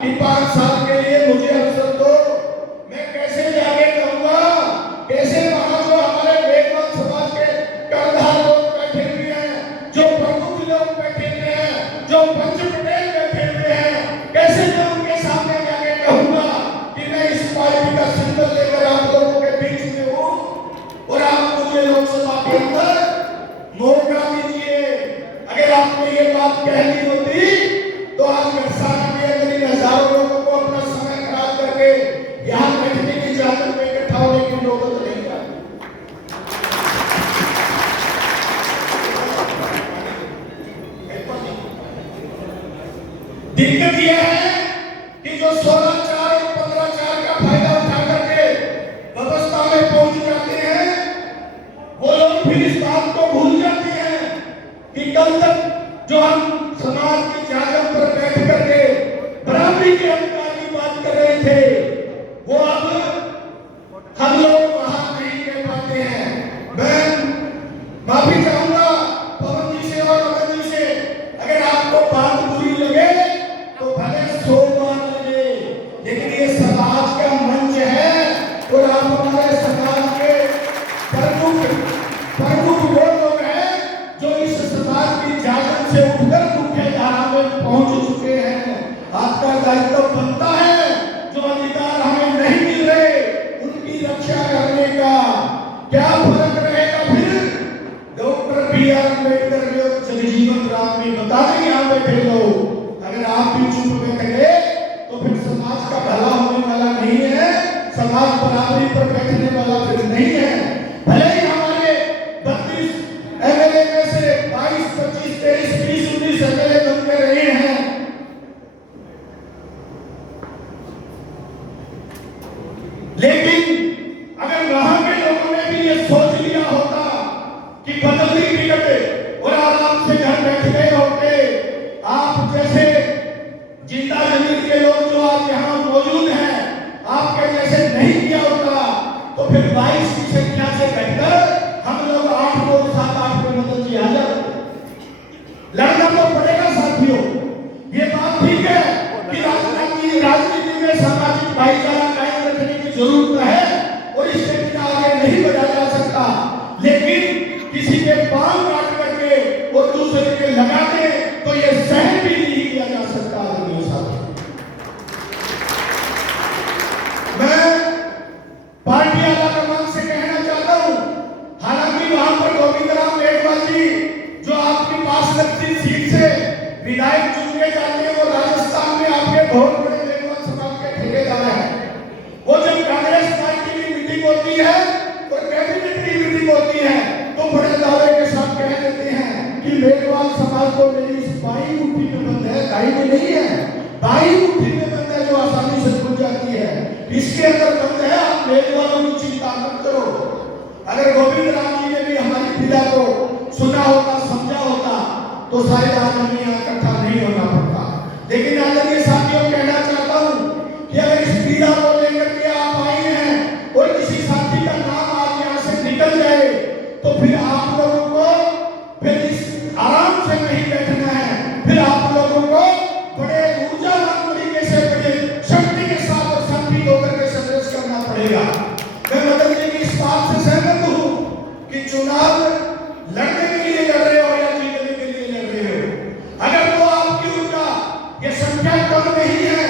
कि 5 साल के लिए मुझे अवसर दो, मैं कैसे जाके कहूंगा, कैसे वहां जो हमारे बेगमत समाज के कर्णधार लोग बैठे हुए हैं, जो प्रमुख लोग बैठे हुए हैं, जो पंच पटेल बैठे हुए हैं, कैसे मैं उनके सामने जाके कहूंगा कि मैं इस पार्टी का सिंबल लेकर आप लोगों के बीच में हूं और आप मुझे लोकसभा के अंदर मौका दीजिए। अगर आपने ये बात कह दी होती तो आज बरसाना के अंदर इन हजारों लोगों को अपना समय खराब करके यहाँ बैठने की इजाजत में इकट्ठा होने की नौबत नहीं आती। दिक्कत यह है कि जो 16/4 और 15/4 का फायदा उठा करके व्यवस्था में पहुंच जाते हैं, वो लोग फिर इस बात को भूल जाते हैं कि कल तक जो हम समाज की जागरण पर बैठ करके बराबरी के अधिकार की बात कर रहे थे, वो अब हम लोग वहां नहीं कह पाते हैं। मैं माफी चाहूंगा पवन जी से और अमन जी से, अगर आपको बात बुरी लगे तो भले 100 बार लगे, लेकिन ये समाज का मंच है और आप हमारे समाज के प्रमुख वो लोग हैं जो इस समाज की जागरण से उठकर मुख्य धारा में पहुंच चुके हैं। आपका दायित्व बनता है जो अधिकार हमें नहीं मिल रहे उनकी रक्षा करने का। क्या फर्क रहेगा फिर डॉक्टर B.R. अम्बेडकर ने और जगजीवन राम ने बता दें यहाँ बैठे लोग, अगर आप भी चुप बैठ गए तो फिर समाज का भला होने वाला नहीं है, समाज बराबरी पर बैठने वाला फिर नहीं है। भले ही हमारे 32 MLA में से 22, 25, 23, 20, 19 MLA बनते रहे हैं, लेकिन अगर वहां के लोगों ने भी ये सोच लिया होता कि बदलनी टिकट और आराम से घर बैठ गए होते, आप जैसे जिंदा जमीन के लोग जो आज यहाँ मौजूद हैं, आपके जैसे नहीं किया होता तो फिर 22 की संख्या से घटकर हम लोग 8 लोग 7, 8 पे बदल जी आ जाते। लड़ना तो पड़ेगा साथियों, ये बात ठीक है कि राजनीति में सामाजिक भाईचारा कायम रखने की जरूरत है और इसके बिना आगे नहीं बढ़ा जा सकता, लेकिन किसी के पांव काट करके और दूसरे के लगा दे तो ये सहन भी नहीं किया जा सकता। मैं पार्टी आलाकमान से कहना चाहता हूं, हालांकि वहां पर गोविंदराम मेघवाल जी जो आपके पास लगती सीट से विधायक चुन के जाते हैं, वो राजस्थान में आपके बहुत बड़े मेघवाल समाज के ठेकेदार हैं। वो जब कांग्रेस पार्टी की मीटिंग होती है और कैबिनेट की मीटिंग होती है तो बड़े दावे के साथ कह देते हैं कि मेघवाल समाज को मेरी इस बाई मुट्ठी में बंद है, दाई में नहीं है, बाई मुट्ठी में बंद है जो आसानी से खुल जाती है, इसके अंदर बंद है, आप मेघवालों की चिंता मत करो। अगर गोविंद राम जी ने भी हमारी पीड़ा को सुना होता, समझा होता तो शायद आज हमें यहाँ इकट्ठा नहीं होना पड़ता। लेकिन आदरणीय साथियों, कहना चाहता हूँ कि अगर इस पीड़ा को लेकर के आप आए हैं और किसी साथी का नाम आज यहाँ से निकल जाए तो फिर आप लोगों को फिर इस आराम से नहीं बैठना है, फिर आप लोगों को बड़े ऊर्जावान तरीके से, बड़े शक्ति के साथ और संगठित होकर के संघर्ष करना पड़ेगा। मैं मदन जी की इस बात से सहमत हूँ कि चुनाव लड़ने के लिए लड़ रहे हो या जीतने के लिए लड़ रहे हो, अगर तो आपकी ऊर्जा ये संख्या कम नहीं है,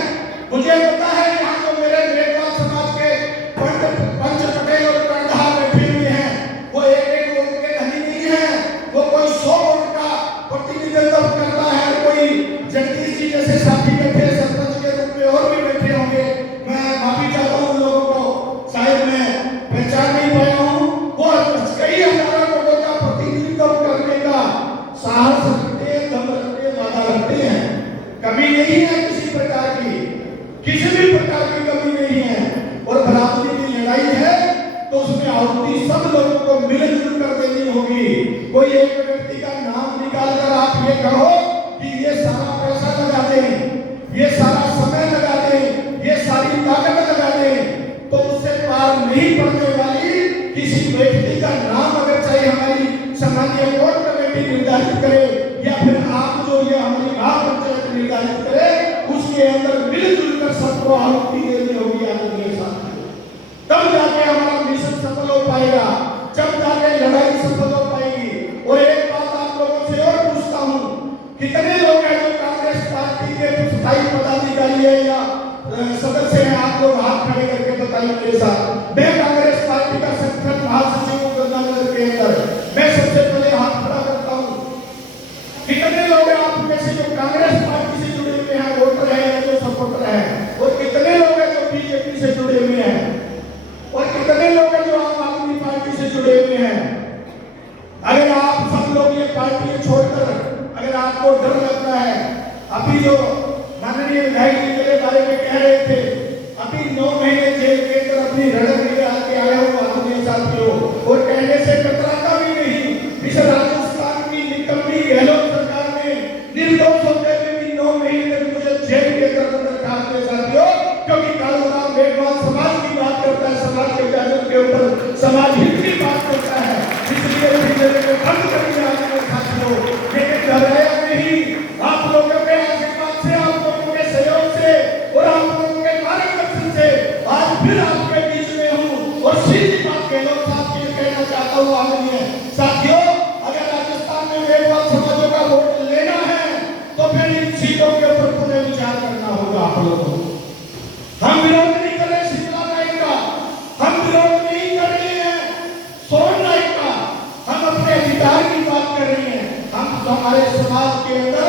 मुझे पता है यहाँ जो मेरे मेघवाल समाज के पंच पटेल और कर्णधार बैठे हुए हैं, वो एक वोट के धनी नहीं है, वो कोई 100 वोट का प्रतिनिधित्व करता है, कोई जगदीश जी जैसे साथी बैठे सरपंच के रूप में और भी बैठे होंगे। मैं माफी चाहता हूँ उन लोगों को, शायद मैं पहचान नहीं पाया हूँ। वो कई हजारों लोगों का प्रतिनिधित्व करने का साहस रखते हैं, दम रखते हैं, वादा रखते हैं, कमी नहीं है किसी प्रकार की, किसी भी प्रकार की कमी नहीं है। और बराबरी की लड़ाई है तो उसमें आहुति सब लोगों को मिलजुल कर देनी होगी। कोई एक व्यक्ति का नाम निकाल कर आप ये कहो कि ये सारा पैसा लगा दें, ये सारा समय लगा दें, ये सारी ताकत लगा दें, तो उससे पार नहीं पड़ने वाली किसी व्यक्ति का नाम अगर चाहे हमारी सामान्य कोर्ट कमेटी निर्धारित करे या फिर आप जो ये हमारी गांव पंचायत निर्धारित करे, उसके अंदर मिलजुल मिलजुल कर सबको आहुति देनी होगी आदरणीय साथियों। तब जाके हमारा मिशन सफल हो पाएगा, जब जाके लड़ाई सफल हो पाएगी। और एक बात आप लोगों से और पूछता हूँ, कितने लोग हैं जो कांग्रेस पार्टी के स्थायी पदाधिकारी है या सदस्य हैं? आप लोग हाथ खड़े करके बताइए मेरे साथ। मैं कांग्रेस पार्टी का संगठन महासचिव हूँ गंगानगर के अंदर, मैं सबसे पहले हाथ खड़ा करता हूँ। कितने लोग हैं आप में से जो कांग्रेस पार्टी से जुड़े हुए हैं, वोटर है या जो सपोर्टर है? और कितने लोग हैं जो बीजेपी से जुड़े हुए हैं? और कितने लोग हैं जो आम आदमी पार्टी से जुड़े हुए हैं? अगर आप सब लोग ये पार्टी छोड़कर, अगर आपको डर लगता है, अभी जो माननीय विधायक जी मेरे बारे में कह रहे थे, अभी 9 महीने जेल के अंदर अपनी रड़क निकाल के आया हूँ आदरणीय साथियों, और कहने से कतराता भी नहीं। इस राजस्थान की निकम्मी गहलोत सरकार ने निर्दोष होते हुए भी 9 महीने तक मुझे जेल के अंदर रखा है साथियों, क्योंकि कालूराम मेघवाल समाज की बात करता है, समाज के जागरूक के ऊपर समाज हित की बात करता है, इसलिए बंद कर दिया साथियों। लेकिन घबराया नहीं, आप लोगों के आशीर्वाद से, आप लोगों के सहयोग से और आप लोगों के मार्गदर्शन से आज फिर आपके बीच में हूँ। और सीधी बात गहलोत साहब के लिए कहना चाहता हूँ आदरणीय साथियों, अगर राजस्थान में मेघवाल समाजों का वोट लेना है तो फिर इन सीटों के ऊपर पुनः विचार करना होगा आप लोगों को। हम विरोध नहीं कर रहे शीतला नायक का, हम विरोध नहीं कर रहे हैं सोन नायक का, हम अपने अधिकार की बात कर रहे हैं। हम हमारे समाज के अंदर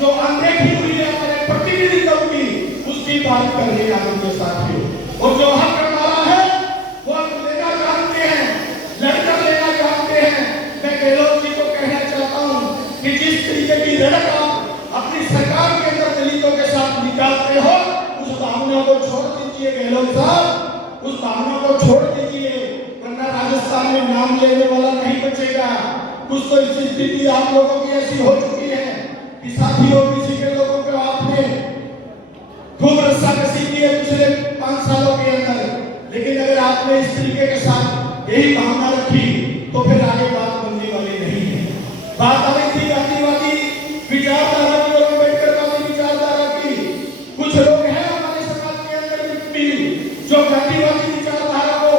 जो अनदेखी हुई है हमारे प्रतिनिधित्व की, उसकी बात कर रहे हैं आदरणीय साथियों। और जो हक हमारा है वो हम लेना चाहते हैं, लड़कर लेना चाहते हैं। मैं गहलोत जी को कहना चाहता हूँ कि जिस तरीके की रड़क आप अपनी सरकार के अंदर दलितों के साथ निकालते हो, उस भावना को छोड़ दीजिए गहलोत साहब, उस भावना को छोड़ दीजिए, वरना राजस्थान में नाम लेने वाला नहीं बचेगा। कुछ तो इस स्थिति आप लोगों की ऐसी हो चुकी है कि साथियों किसी के लोगों को आपने खूब रस्साकसी की है पिछले 5 सालों के अंदर, लेकिन अगर आपने इस तरीके के साथ यही भावना रखी तो फिर आगे बात बनने वाली नहीं है। बात आ रही थी गांधीवादी विचारधारा की और अम्बेडकरवादी विचारधारा की। कुछ लोग हैं हमारे समाज के अंदर भी जो गांधीवादी विचारधारा को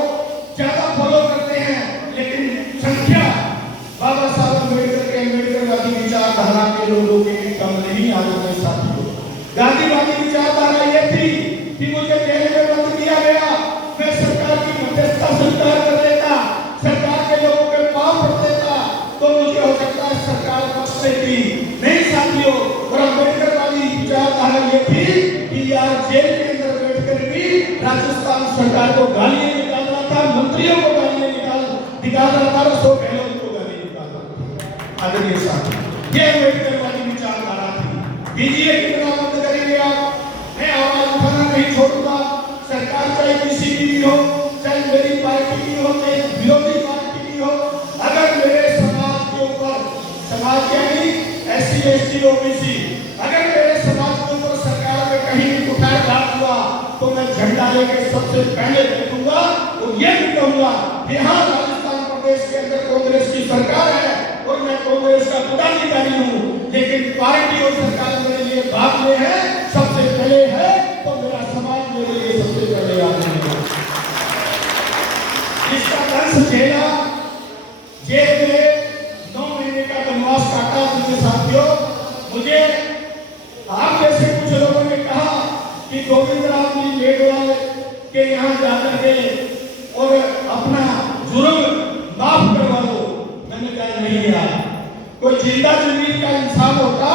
ज्यादा फॉलो करते हैं, लेकिन संख्या बाबा साहब अम्बेडकर के अम्बेडकरवादी विचारधारा के लोगों के कम नहीं आदरणीय साथियों। गांधीवादी विचारधारा ये थी कि मुझे जेल में बंद किया गया, मैं सरकार की मध्यस्थता स्वीकार कर लेता, सरकार के लोगों के पांव पड़ देता तो मुझे हो सकता है सरकार बख्श देती। नहीं साथियों, और अम्बेडकरवादी विचारधारा ये थी कि यार जेल के अंदर बैठकर भी राजस्थान सरकार को गालियां निकाल रहा था, मंत्रियों को गालियां निकाल रहा था, रसो गहलोत को गाली निकाल रहा था। आदरणीय साथियों, ये अम्बेडकरवादी विचारधारा थी। दीजिए कितना बंद करेंगे आप? मैं आवाज उठाना नहीं छोड़ूंगा। सरकार चाहे किसी की भी हो, चाहे मेरी पार्टी की हो, चाहे विरोधी पार्टी की हो, अगर मेरे समाज के ऊपर, समाज यानी SC ST OBC, अगर मेरे समाज के ऊपर सरकार में कहीं भी कुठारघात हुआ तो मैं झंडा लेके सबसे पहले देखूंगा और ये भी कहूंगा कि हाँ, राजस्थान प्रदेश के अंदर कांग्रेस की सरकार है और मैं कांग्रेस का पदाधिकारी हूँ, लेकिन पार्टी और सरकार मेरे लिए बाद में है, सबसे पहले है तो मेरा समाज मेरे लिए सबसे पहले आता है। इसका दंश झेला, जेल में 9 महीने का वनवास काटा मुझे साथियों। मुझे आप जैसे कुछ लोगों ने कहा कि गोविंद राम जी मेघवाल के यहाँ जाकर के और अपना जुर्म माफ करवा दो। मैंने कहा नहीं यार, कोई जिंदा जमीन का इंसान होता,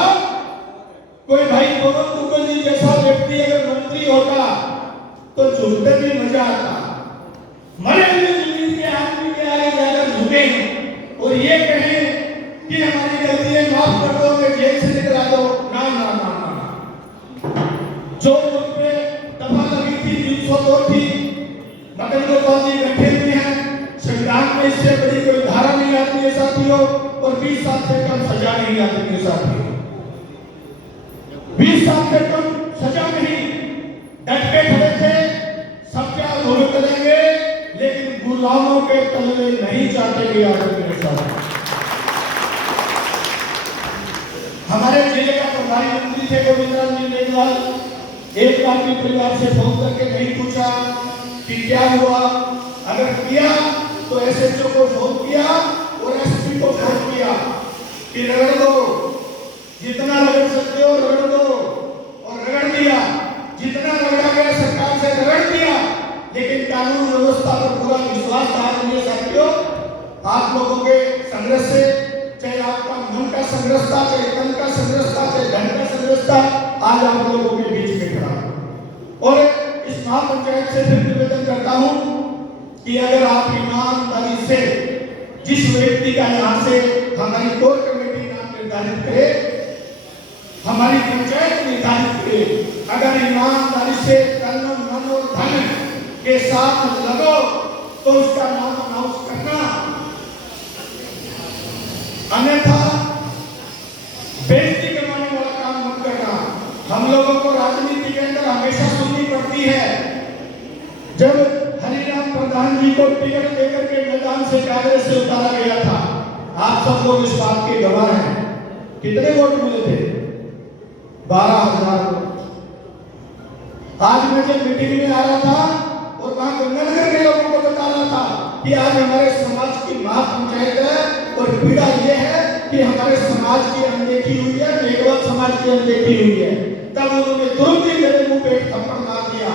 कोई भाई गोविंद दुग्गल जी जैसा व्यक्ति अगर मंत्री होता तो झुकते भी मजा आता। मरे हुए जमीन के आदमी के आगे जाकर झुके और ये कहें कि हमारी गलतियां माफ कर दो, मैं जेल से निकला दो। ना ना ना ना, जो मुझ पे दफा लगी थी 302 थी, मदन गोपाल जी बैठे हुए हैं, संविधान में इससे बड़ी कोई धारा नहीं आती है साथियों, और 20 साल से कम सजा नहीं आती है साथियों। 20 साल से कम सजा नहीं, डट के खड़े थे, सब क्या भूल करेंगे, लेकिन गुलामों के तलवे नहीं चाटेंगे आदरणीय साहब। हमारे जिले का प्रभारी मंत्री थे गोविंद राम जी मेघवाल, एक बार भी परिवार से फोन करके नहीं पूछा कि क्या हुआ। अगर किया तो एसएचओ को फोन किया और एसपी को फोन किया कि रगड़ दो, जितना रगड़ सकते हो रगड़ दो, और रगड़ दिया। जितना रगड़ा गया सरकार से रगड़ दिया, लेकिन कानून व्यवस्था पर पूरा विश्वास था। आदरणीय साथियों, आप लोगों के संघर्ष से, चाहे आपका मन का संघर्ष था, चाहे तन का संघर्ष था, चाहे धन का संघर्ष था, आज आप लोगों के बीच में खड़ा हूं। और इस महापंचायत से फिर निवेदन करता हूं कि अगर आप ईमानदारी से जिस व्यक्ति का यहाँ से हमारी कोर कमेटी नाम निर्धारित करे, हमारी पंचायत निर्धारित करे, अगर ईमानदारी से तन मन और धन के साथ लगो तो उसका नाम अनाउंस करना, अन्यथा बेइज्जती करवाने वाला काम मत करना। हम लोगों को राजनीति के अंदर हमेशा सुननी पड़ती है, जब हरिराम प्रधान जी को टिकट देकर के मैदान से कांग्रेस से उतारा गया था, आप सब लोग इस बात के गवाह हैं। कितने वोट मिले थे? 12,000 वोट। आज मैं जब मीटिंग में आ रहा था और वहां गंगानगर के लोगों को बता रहा था कि आज हमारे समाज की महापंचायत है और पीड़ा यह है कि हमारे समाज की अनदेखी हुई है, मेघवाल समाज की अनदेखी हुई है, तब उन्होंने तुरंत ही मेरे मुंह पे एक थप्पड़ मार दिया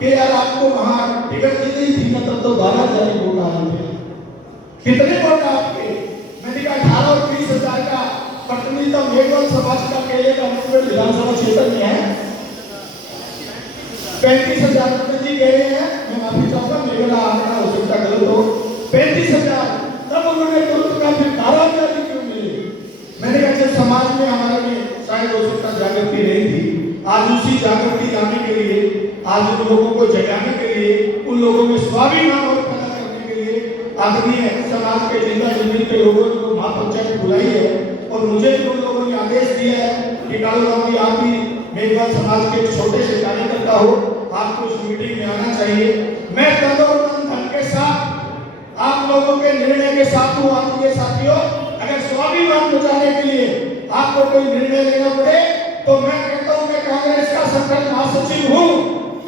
कि यार आपको वहां टिकट दी गई थी ना, तब तो 12,000 वोट आए थे। कितने वोट आपके? मैंने कहा 18 और 20,000 का प्रतिनिधित्व मेघवाल समाज का केले का मुंगेर विधानसभा क्षेत्र में है। 35,000 जी कह रहे हैं, मैं माफी चाहूंगा, मेरा आंकड़ा हो सकता गलत हो, 35,000। तब उन्होंने तुरंत कहा फिर 12,000 क्यों मिले? मैंने कहा जब समाज में हमारे में शायद हो सकता जागृति नहीं थी, आज उसी जागृति लाने के लिए, आज उन लोगों को जगाने के लिए, उन लोगों में स्वाभिमान और पैदा करने के लिए आदरणीय समाज के जिंदा जमीन के लोगों ने महापंचायत बुलाई है। और मुझे उन लोगों ने आदेश दिया है कि कालूराम जी आप भी मेघवाल समाज के छोटे से कार्यकर्ता हो, आपको इस मीटिंग में आना चाहिए। मैं तन और मन धन के साथ आप लोगों के निर्णय के साथ हूँ। आदरणीय साथियों, अगर स्वाभिमान बचाने के लिए आपको कोई निर्णय लेना पड़े तो मैं कहता हूँ मैं कांग्रेस का संगठन महासचिव हूँ,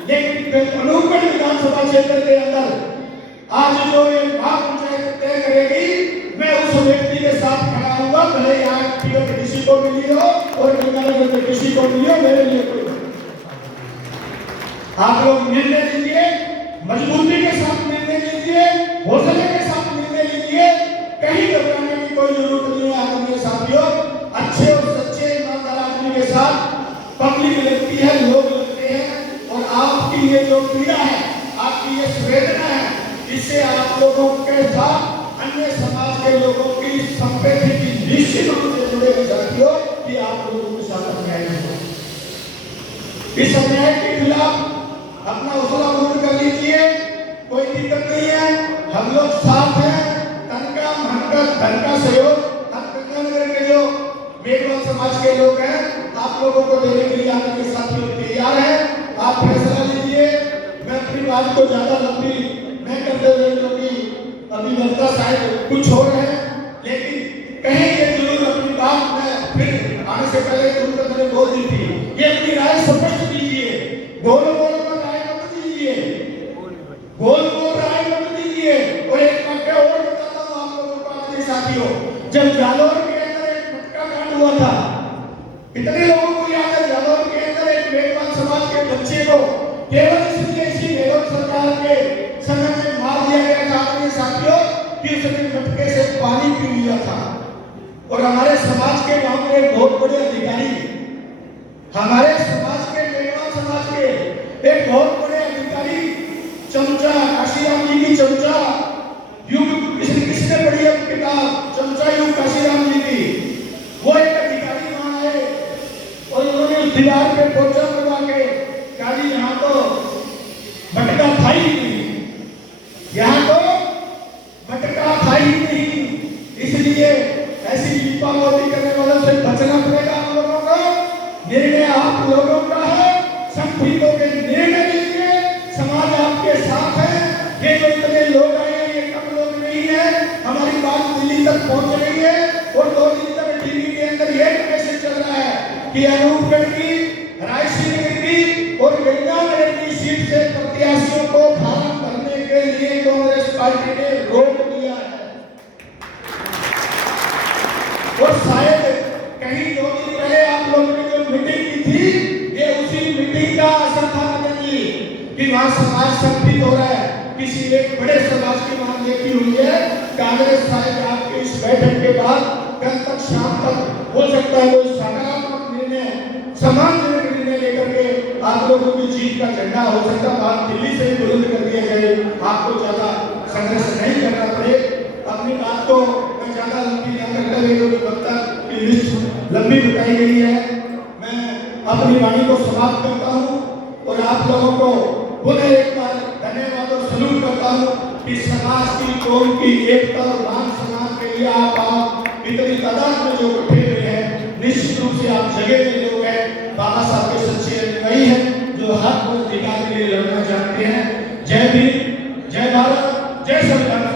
लेकिन अनूपगढ़ विधानसभा क्षेत्र के अंदर आज जो ये महापंचायत तय करेगी, मैं उस व्यक्ति के साथ खड़ा हूँगा, भले यहाँ टिकट किसी को मिली हो और गंगानगर में किसी को मिली हो, मेरे लिए कोई आप लोग निर्णय लीजिए, मजबूती के साथ निर्णय लीजिए, हौसले के साथ निर्णय लीजिए, कहीं घबराने की कोई जरूरत नहीं है। आदरणीय साथियों, अच्छे और सच्चे ईमानदार आदमी के साथ पब्लिक लगती है, लोग लगते हैं, और आपकी ये जो पीड़ा है, आपकी ये संवेदना है, इससे आप लोगों के साथ अन्य समाज के लोगों की संपत्ति की निश्चित रूप से जुड़ेगी साथियों कि आप लोगों के साथ अन्याय हो। इस अन्याय के खिलाफ अपना हौसला बुलंद कर लीजिए, कोई दिक्कत नहीं है, हम लोग साथ हैं। तन का मन का धन का सहयोग हम गंगानगर के जो मेघवाल समाज के लोग हैं, आप लोगों को देने के लिए आपके साथियों तैयार हैं। आप फैसला लीजिए। मैं अपनी बात को ज्यादा लंबी नहीं करते हुए, क्योंकि अभी लगता शायद कुछ हो रहे हैं, लेकिन कहेंगे जरूर अपनी बात। मैं फिर आने से पहले तुरंत मैंने बोल दी थी, ये अपनी राय स्पष्ट दीजिए, गोल गोल में राय मत दीजिए, गोल गोल राय मत दीजिए। और एक मटका और बताता हूँ आप लोगों को अपने साथियों, जब जालौर के अंदर एक मटका कांड हुआ था, कितने लोगों को याद है? जालौर के अंदर एक मेघवाल समाज के बच्चे को केवल इसलिए इसी मेघवाल सरकार के समय में मार दिया गया था अपने साथियों कि उसने मटके से पानी पी लिया था। और हमारे समाज के गांव में एक बहुत बड़े अधिकारी, हमारे समाज के मेघवाल समाज के एक बहुत बड़े अधिकारी, चमचा काशीराम जी की, चमचा युग किसने पढ़ी है किताब चमचा युग काशीराम जी की, वो एक अधिकारी वहां आए और उन्होंने उस दीवार पे पोछा लगा के कहा जी यहाँ तो मटका था ही नहीं, यहाँ तो मटका था ही नहीं, इसलिए ऐसी दीपा मोदी करने वालों से बचना पड़ेगा हम लोगों को। निर्णय आप लोगों का है, संगठित होकर निर्णय लीजिए, समाज आपके साथ है। ये जो इतने लोग आए हैं, ये कम लोग नहीं है, हमारी बात दिल्ली तक पहुंच रही है। और 2 दिन तक टीवी के अंदर ये मैसेज चल रहा है कि अनूपगढ़ की, रायसीन की और प्रत्याशियों को फॉर्म भरने के लिए कांग्रेस पार्टी ने रोक दिया है। और शायद कहीं 2 दिन पहले आप लोगों ने जो मीटिंग की थी, ये उसी मीटिंग का असर था कि वहां समाज संगठित हो रहा है। किसी एक बड़े समाज की मांग देखी हुई है। कांग्रेस शायद आपके इस बैठक के बाद कल तक शाम तक हो सकता है कोई सकारात्मक निर्णय, सम्मानजनक निर्णय लेकर के आप लोगों की जीत का झंडा हो सकता है बात दिल्ली से ही बुलंद कर दिया जाए। आपको ज्यादा संघर्ष नहीं करना पड़े। अपनी बात को मैं ज्यादा लंबी न करते हुए जो वक्ता की लिस्ट लंबी बताई गई है, मैं अपनी वाणी को समाप्त करता हूँ और आप लोगों को पुनः एक बार धन्यवाद और सलूट करता हूँ कि समाज की, कौम की एकता और मान सम्मान के लिए आप इतनी तादाद में जो इकट्ठे हुए हैं, निश्चित रूप से आप जगह में लोग हैं, बाबा साहब के सच्चे अनुयायी हैं जो हक और अधिकार के लिए लड़ना चाहते हैं। जय भीम, जय भारत, जय संविधान।